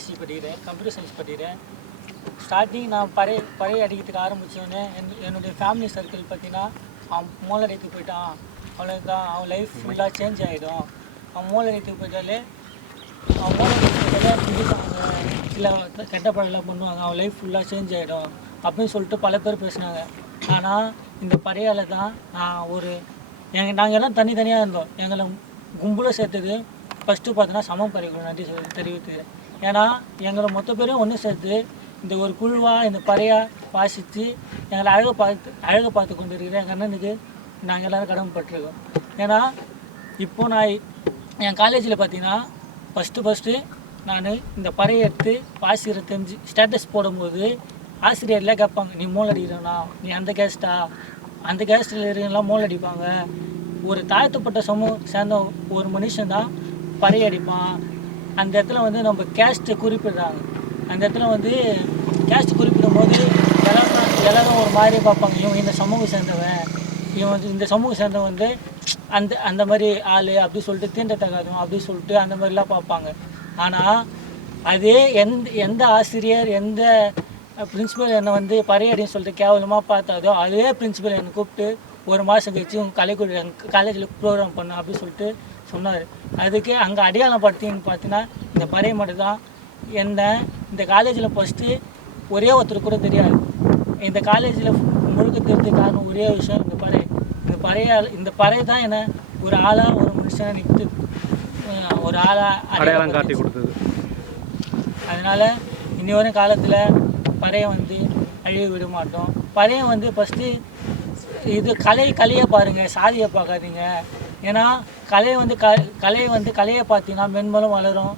BSc படிக்கிறேன், computer science படிக்கிறேன். Starting நான் பறைய அடிக்கிறதுக்கு ஆரம்பித்தோடனே என்னுடைய ஃபேமிலி சர்க்கிள் பார்த்தீங்கன்னா, அவன் மோளடிக்கு போயிட்டான், அவ்வளோதான், அவன் லைஃப் ஃபுல்லாக சேஞ்ச் ஆகிடும், அவன் மோளடிக்கு போயிட்டாலே அவன் மோளடிக்கு போயிட்டாலே பிடிப்பாங்க, இல்லை கெட்ட பழலாம் பண்ணுவாங்க, அவன் லைஃப் ஃபுல்லாக சேஞ்ச் ஆகிடும் அப்படின்னு சொல்லிட்டு பல பேர் பேசினாங்க. ஆனால் இந்த பறையால் தான் நான் நாங்கள் எல்லாம் தனித்தனியாக இருந்தோம். எங்களை கும்பலை சேர்த்துக்கு ஃபஸ்ட்டு பார்த்தோன்னா சமம் பறைக்கு நன்றி தெரிவித்துக்கிறேன். ஏன்னா எங்களை மொத்த பேரும் ஒன்று சேர்த்து இந்த ஒரு குழுவாக இந்த பறையாக வாசித்து எங்களை அழகை பார்த்து கொண்டு இருக்கிற எங்கள் அண்ணனுக்கு நாங்கள் எல்லோரும் கடமைப்பட்டிருக்கோம். ஏன்னா இப்போது நான் என் காலேஜில் பார்த்தீங்கன்னா ஃபஸ்ட்டு நான் இந்த பறையை எடுத்து வாசிக்கிற தெரிஞ்சு ஸ்டேட்டஸ் போடும்போது ஆசிரியர்லாம் கேட்பாங்க, நீ மோல் அடிக்கிறனா, நீ அந்த கேஸ்ட்டில் இருக்கிறவங்களாம் மோல் அடிப்பாங்க. ஒரு தாழ்த்தப்பட்ட சமூகம் சேர்ந்த ஒரு மனுஷன் தான் பறையை அடிப்பான். அந்த இடத்துல வந்து நம்ம கேஸ்ட்டை குறிப்பிடுறாங்க. அந்த இடத்துல வந்து கேஸ்ட் குறிப்பிடும் போது எல்லாரும் ஒரு மாதிரி பார்ப்பாங்க, இவன் இந்த சமூகம் சேர்ந்தவன், இவன் வந்து இந்த சமூகம் சேர்ந்தவன் வந்து அந்த மாதிரி ஆள் அப்படி சொல்லிட்டு தீண்டத்தகாதவன் அப்படி சொல்லிட்டு அந்த மாதிரிலாம் பார்ப்பாங்க. ஆனால் அதே எந்த ஆசிரியர் எந்த பிரின்சிபல் என்னை வந்து பறையடின்னு சொல்லிட்டு கேவலமாக பார்த்தாதோ அதே பிரின்சிபல் என்னை கூப்பிட்டு ஒரு மாதம் கழிச்சு உங்கள் காலேஜில் ப்ரோக்ராம் பண்ண அப்படின்னு சொல்லிட்டு சொன்னார். அதுக்கு அங்கே அடையாளம் படுத்தின்னு பார்த்தீங்கன்னா இந்த பறை மட்டும் தான். இந்த காலேஜில் ஃபஸ்ட்டு ஒரே ஒருத்தர் கூட தெரியாது. இந்த காலேஜில் முழுக்க தெரிஞ்ச காரணம் ஒரே விஷயம், இந்த பறை தான் என்னை ஒரு ஆளாக ஒரு மனுஷனை நிறுத்து ஒரு ஆளாக அடையாளம் காட்டி கொடுத்தது. அதனால் இனி வரும் காலத்தில் பறையை வந்து அழிய விட மாட்டோம். பறையை வந்து ஃபஸ்ட்டு இது கலையை பாருங்கள், சாதியை பார்க்காதீங்க. ஏன்னா கலையை பார்த்தீங்கன்னா மென்மலும் வளரும்.